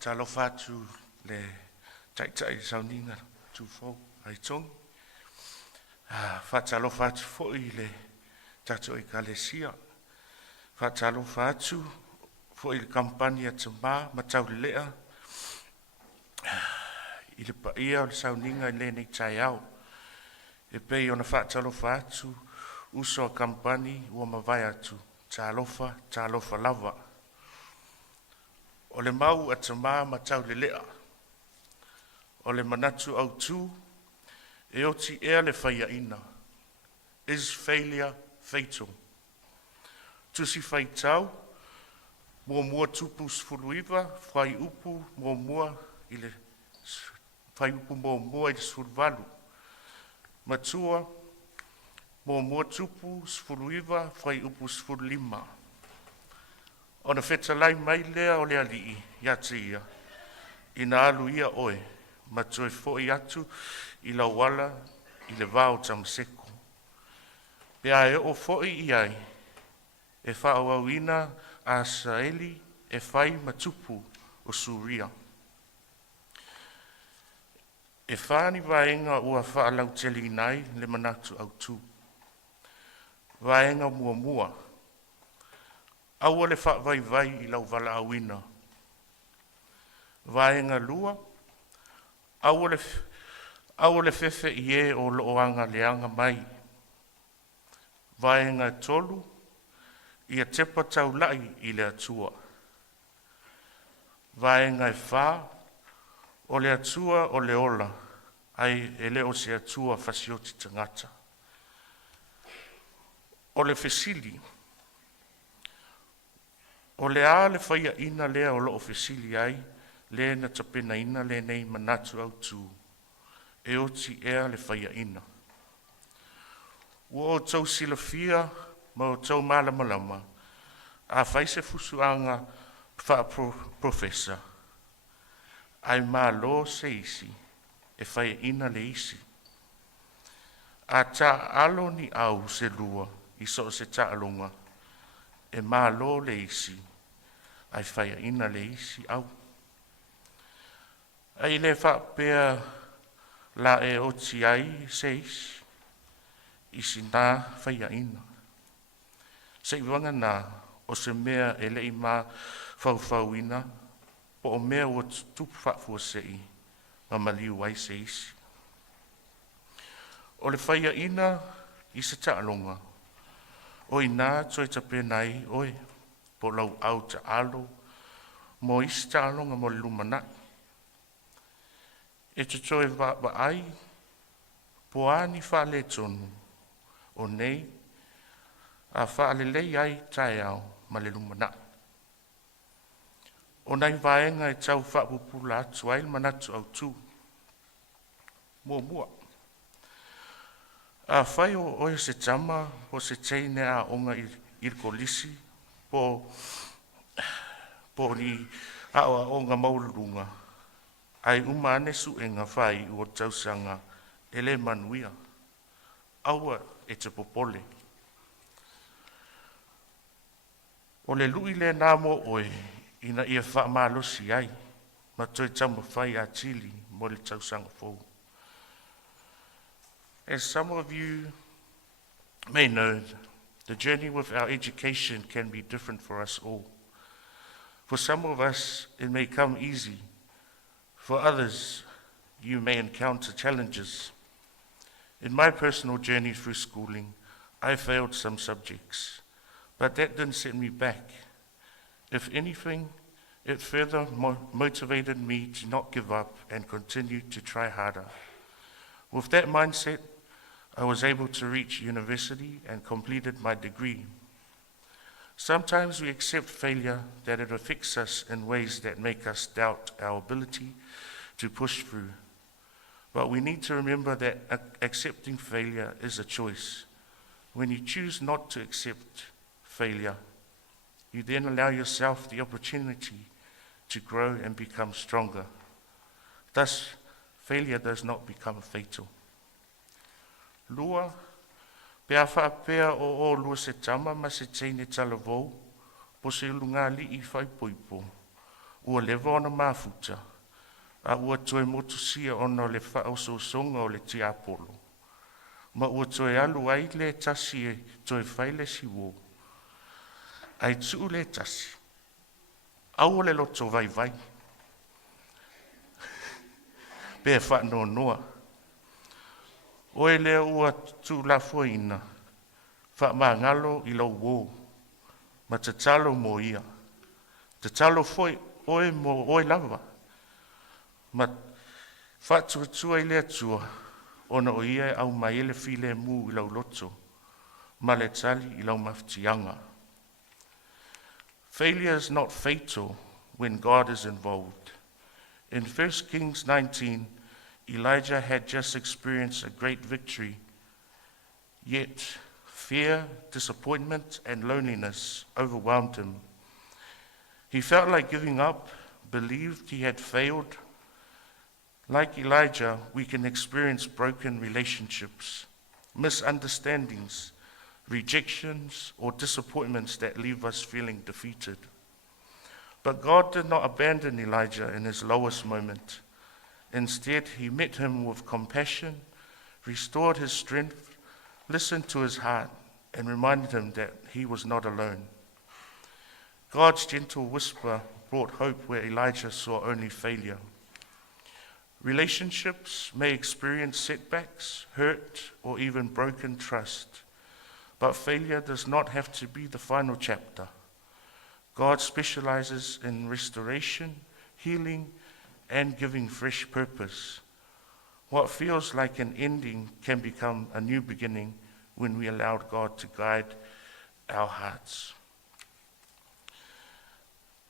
Whaatalofa atu le taitai Sauniga tufou ai tongi. Whaatalofa atu fo'i le tato ekalesia. Whaatalofa atu fo'i le Kamupani a Tamā ma Taulele'a. I le paia o le Sauniga i le nei tai au. E pei ona whaatalofa atu uso a Kamupani ua mawai atu. Talofa lava. O le mau a Tamā ma Taulele'a. O le Manatu Autu, e oti ea le faia'ina. Is failure fatal? Tusi faitau, mua tupu sfuluiva, fai upu mua i le fai upu mua i le sfuluvalu. Matua, mua tupu sfuluiva, fai upu sfululima. O na fetalai mai lea o le ali'i, ia te ia. Ina alu ia oe, ma toe fo'i atu i la wala i le vau Tamaseko. Pea e o fo'i iai, e uina Asaeli e fai ma Tupu o Suria. E whani vaenga ua whaalau teli nai le Manatu Autu. Vaenga mua. Aua le whaavai i lau wala uina. Vaenga lua, aua le fefe i e o looanga leanga mai. Vaenga tolu, ia tepa taulai i le atua. Vaenga e wha, o le atua o le ola, ai e le o se atua fasioti tangata. O le fesili, o le a le faia'ina lea o loo fesili ai, le na tapena ina le nei Manatu Autu, e oti ea le faia'ina. Ua o tau silafia ma o tau malamalama, a faise fusuanga wha profesa, ai malo se isi, e faia'ina le isi. A ta alo ni au se lua, i so se ta alonga, e malo le isi, ai faia'ina le isi au. Ai le whapea la e oti ai se isi nā faia'ina. Se iwanga nā o se mea e le ima faua'ina, po o mea ua tupu whaafua se i, ma maliu ai se isi. O le faia'ina i se ta'alonga, o i nā toi tapenai oe, po lau au ta alo, mo isi ta'alonga mo le lumanai. E te toe wa ai, po ani whaale tonu, o nei, a whaale lei ai tae au, ma le lumana. O nei vaenga e tau whaapupula atu ai, Manatu Autu. Mua. A whai o oe se tama, o se teine a onga i kolisi, po ni a onga maulunga. Ai umane su e ngā whai ua tausanga e le manuia. Aua e te popole. O le lui le nāmo oe ina ia whaamalosi ai, ma toi Taumafai a tili mo le tausanga fōu. As some of you may know, the journey with our education can be different for us all. For some of us, it may come easy. For others, you may encounter challenges. In my personal journey through schooling, I failed some subjects, but that didn't set me back. If anything, it further motivated me to not give up and continue to try harder. With that mindset, I was able to reach university and completed my degree. Sometimes we accept failure that it affects us in ways that make us doubt our ability to push through. But we need to remember that accepting failure is a choice. When you choose not to accept failure, you then allow yourself the opportunity to grow and become stronger. Thus, failure does not become fatal. Lua, pea whaapea o lua se tama ma se teine talavou, po se lunga li I whai poipo. ua lewa ona mafuta, a ua toe motusia ona o le whaososonga o le tiapolo. Ma ua toe alu ai le tasi e toe whaile si wō. Ai tuu le tasi. Au o le loto vai vai. Pea whanau noa. Oe lea ua tu la faia'ina. Wha maa ngalo I lau wō. Ma te talo mo ia. Te talo foi oe mo oe lava. Ma wha tua I lea tua. Ona o ia au mai ele file mu I lau loto. Ma le tali I lau maftianga. Failure is not fatal when God is involved. In 1 Kings 19, Elijah had just experienced a great victory, yet fear, disappointment, and loneliness overwhelmed him. He felt like giving up, believed he had failed. Like Elijah, we can experience broken relationships, misunderstandings, rejections, or disappointments that leave us feeling defeated. But God did not abandon Elijah in his lowest moment. Instead, he met him with compassion, restored his strength, listened to his heart, and reminded him that he was not alone. God's gentle whisper brought hope where Elijah saw only failure. Relationships may experience setbacks, hurt, or even broken trust, but failure does not have to be the final chapter. God specializes in restoration, healing, and giving fresh purpose. What feels like an ending can become a new beginning when we allow God to guide our hearts.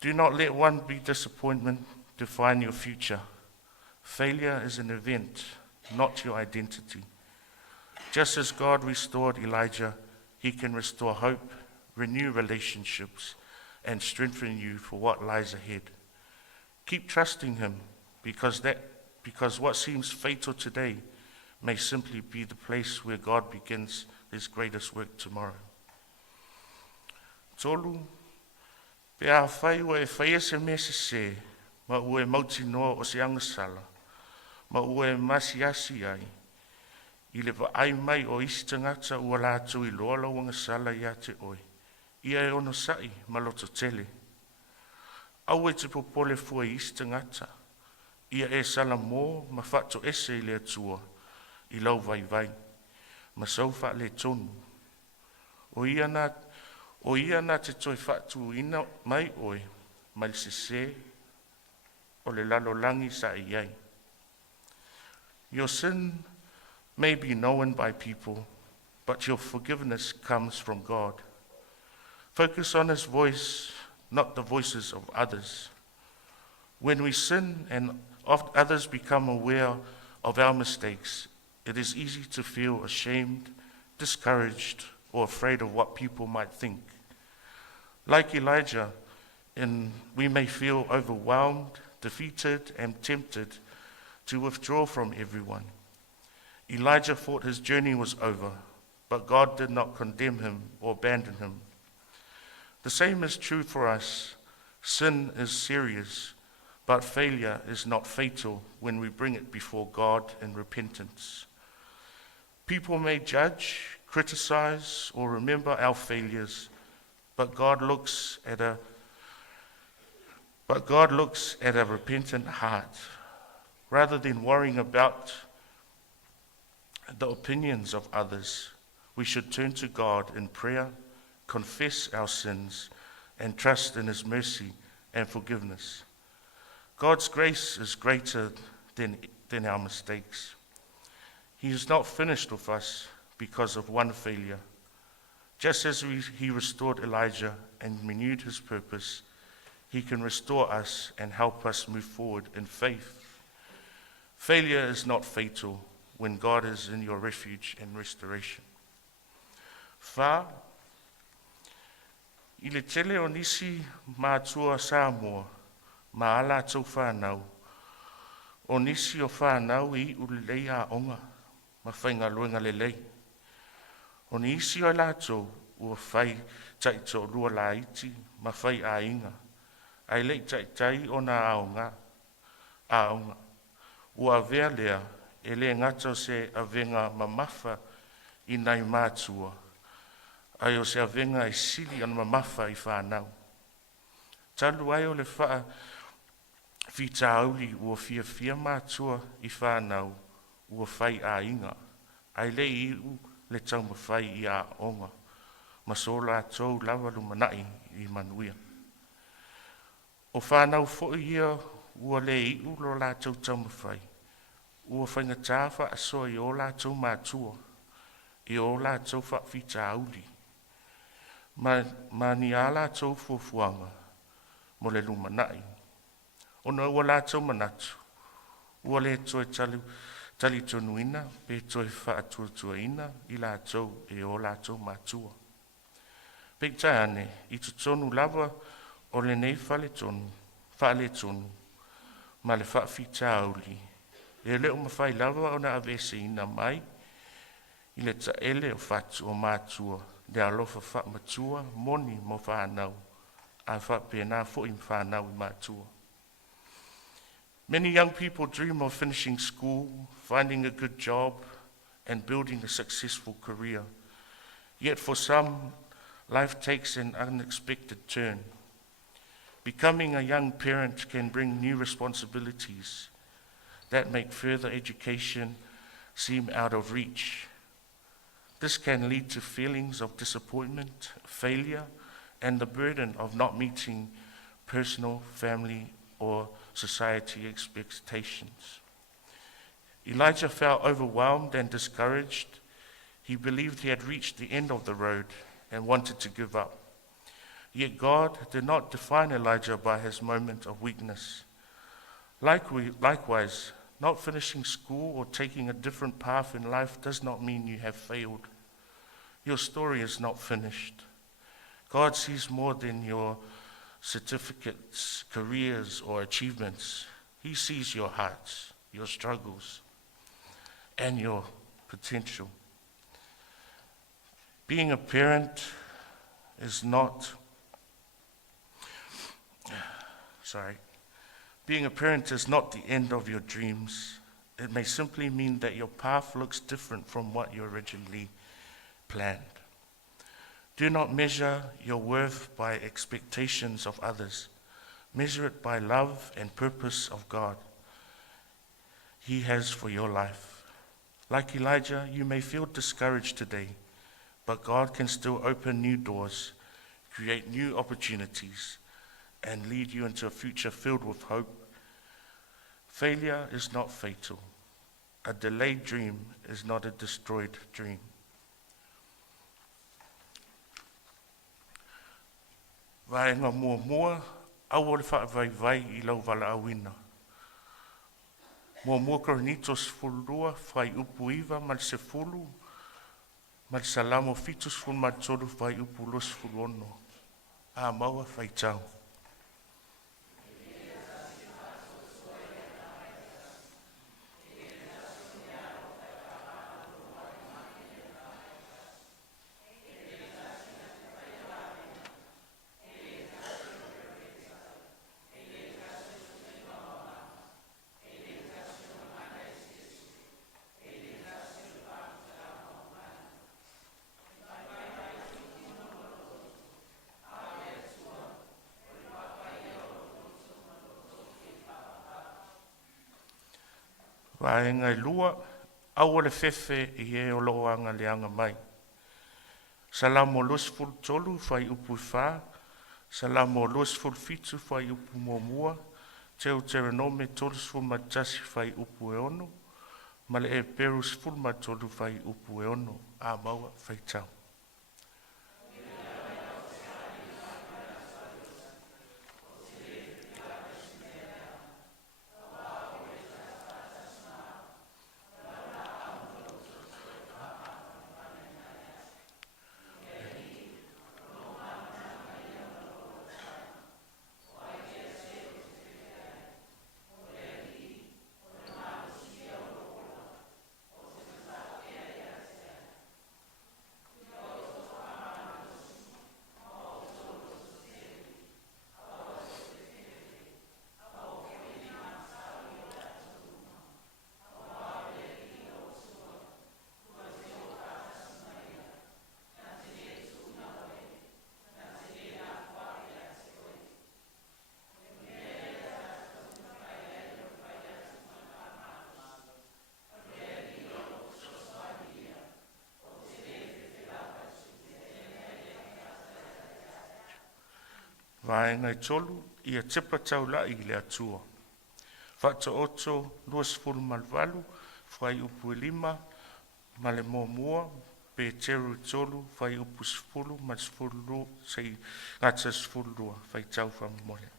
Do not let one big disappointment define your future. Failure is an event, not your identity. Just as God restored Elijah, he can restore hope, renew relationships, and strengthen you for what lies ahead. Keep trusting him because what seems fatal today may simply be the place where God begins his greatest work tomorrow. Tolu, pea whai ua e whaia se mese se, ma ua e mauti noa o se angasala, ma ua e masiasi ai, I le ai mai o isi tangata ua lātou I loa lau angasala ia te oi. Ia e ono sai ma loto tele. Au e te popole fua I isi tangata. Ia e sala mō ma whato ese I le atua I lau vai vai. Ma sau wha le tonu. O ia na te toi whatu ina mai oi. Ma le se o le lalo langi sa iai. Your sin may be known by people, but your forgiveness comes from God. Focus on his voice, not the voices of others. When we sin and others become aware of our mistakes, it is easy to feel ashamed, discouraged, or afraid of what people might think. Like Elijah, we may feel overwhelmed, defeated, and tempted to withdraw from everyone. Elijah thought his journey was over, but God did not condemn him or abandon him. The same is true for us. Sin is serious, but failure is not fatal when we bring it before God in repentance. People may judge, criticize, or remember our failures, but God looks at a repentant heart. Rather than worrying about the opinions of others, we should turn to God in prayer, confess our sins, and trust in his mercy and forgiveness. God's grace is greater than our mistakes. He is not finished with us because of one failure. Just as he restored Elijah and renewed his purpose, he can restore us and help us move forward in faith. Failure is not fatal when God is in your refuge and restoration. Fa, I le tele o nisi Matua Samoa, ma ala tau whanau. O nisi o whanau I ulelei a onga, ma whainga luenga lelei. O nisi o lato ua whai taito lua la iti, ma whai a inga. Ai lei tai o na aonga. Ua vea lea, e le ngata se avenga mamafa i nai mātua. Ai o se avenga i sili ana mamafa i whanau. Talu ai o le wha fitauli ua fia mātua i whanau ua faia'ina. Ai le iu le taumafai i a onga. Masola tau lava lumanai i manuia. O whanau fo ia ua le iu lo la tau taumafai. Ua whainga tāwha asoa i o la tau mātua. I o la tau fitauli. Ma ni ala tau fuafuanga. Mo le lumanai. Ona ua la tau manatu. Ua le toe tali tonuina, pe toe whaatuatuaina i la tau e o la tau mātua. Pei tai ane, i tu tonu lava o le nei whale tonu, ma le whaafitauli. E leo mawhai lava o na avese ina mai, i le taele o whatu o mātua, le alofa whaamatua, moni mo whanau, a whapena fo im whanau i mātua. Many young people dream of finishing school, finding a good job, and building a successful career. Yet for some, life takes an unexpected turn. Becoming a young parent can bring new responsibilities that make further education seem out of reach. This can lead to feelings of disappointment, failure, and the burden of not meeting personal, family, or society expectations. Elijah felt overwhelmed and discouraged. He believed he had reached the end of the road and wanted to give up. Yet God did not define Elijah by his moment of weakness. Likewise, not finishing school or taking a different path in life does not mean you have failed. Your story is not finished. God sees more than your certificates, careers, or achievements. He sees your hearts, your struggles, and your potential. Being a parent is not the end of your dreams. It may simply mean that your path looks different from what you originally planned. Do not measure your worth by expectations of others. Measure it by love and purpose of God He has for your life. Like Elijah, you may feel discouraged today, but God can still open new doors, create new opportunities, and lead you into a future filled with hope. Failure is not fatal. A delayed dream is not a destroyed dream. Vaenga mua, au ole whaavai I lau wala uina. Mua koronitos fulrua, whai upu iwa, mal se fulu, mal salamo fitus ful matolu whai upu los fulono. A maua whai tau. Vaenga lua, au ole fefe I e o loanga leanga mai. Salamo lusful tolu fai upu wha, salamo lusful fitu fai upu momua, teo terenome tolusful matasi fai upu e ono, male e perus ful matolu fai upu e ono, a maua fai tau. vaenga I tolu ia tepa taulele'a I le atua. Fa'atooto 24 fai upu 5 ma le moamua pe teru tolu fai upu 10 ma 10 sei ngata 10 fai tau whamole.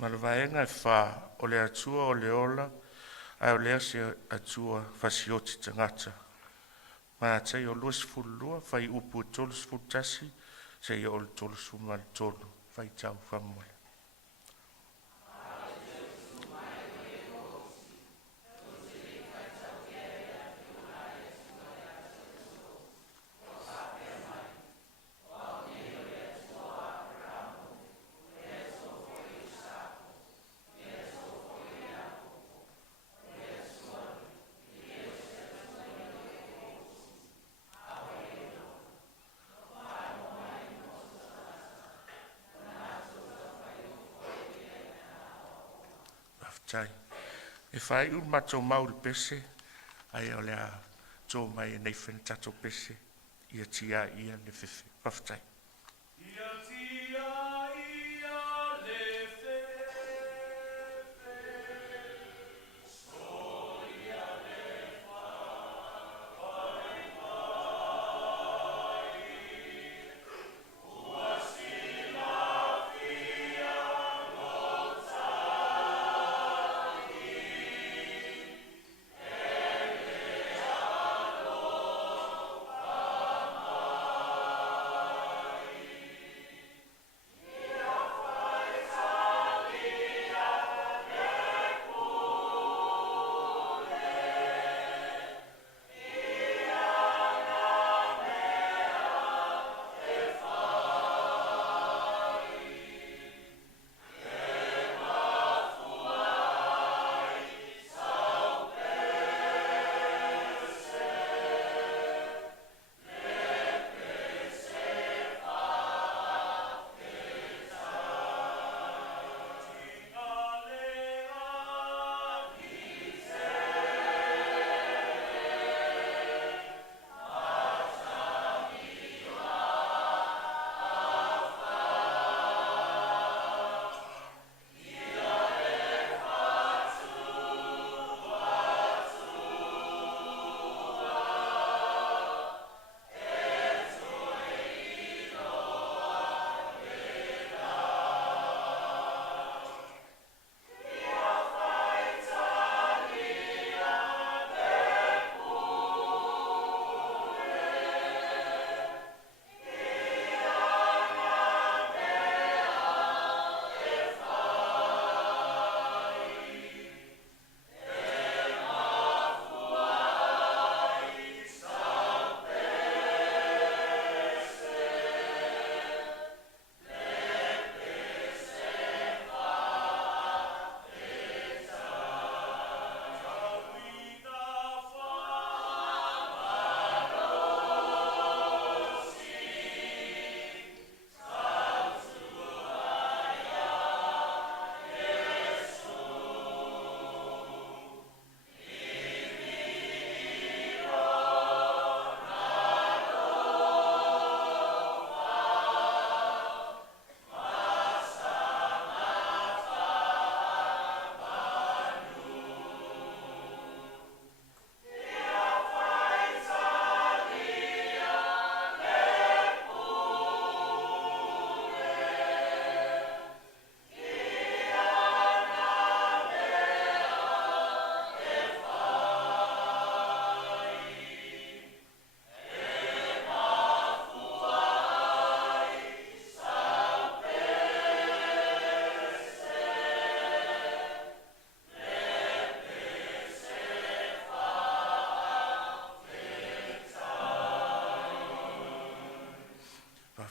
Ma le vaenga fa o le atua o le ola, ai o lea se atua fasioti tangata. Ma atai o luas fulua, fai upu tolus fultasi, se i o le tolus fumal tolu, fai tau whamole. Tai. E whai ur mato mauri pese, ai o lea tō mai nei whenetato pese, ia tia ia le fefe. Whaftai.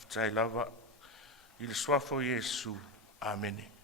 tai lava, i le suafo Iesu. Amene.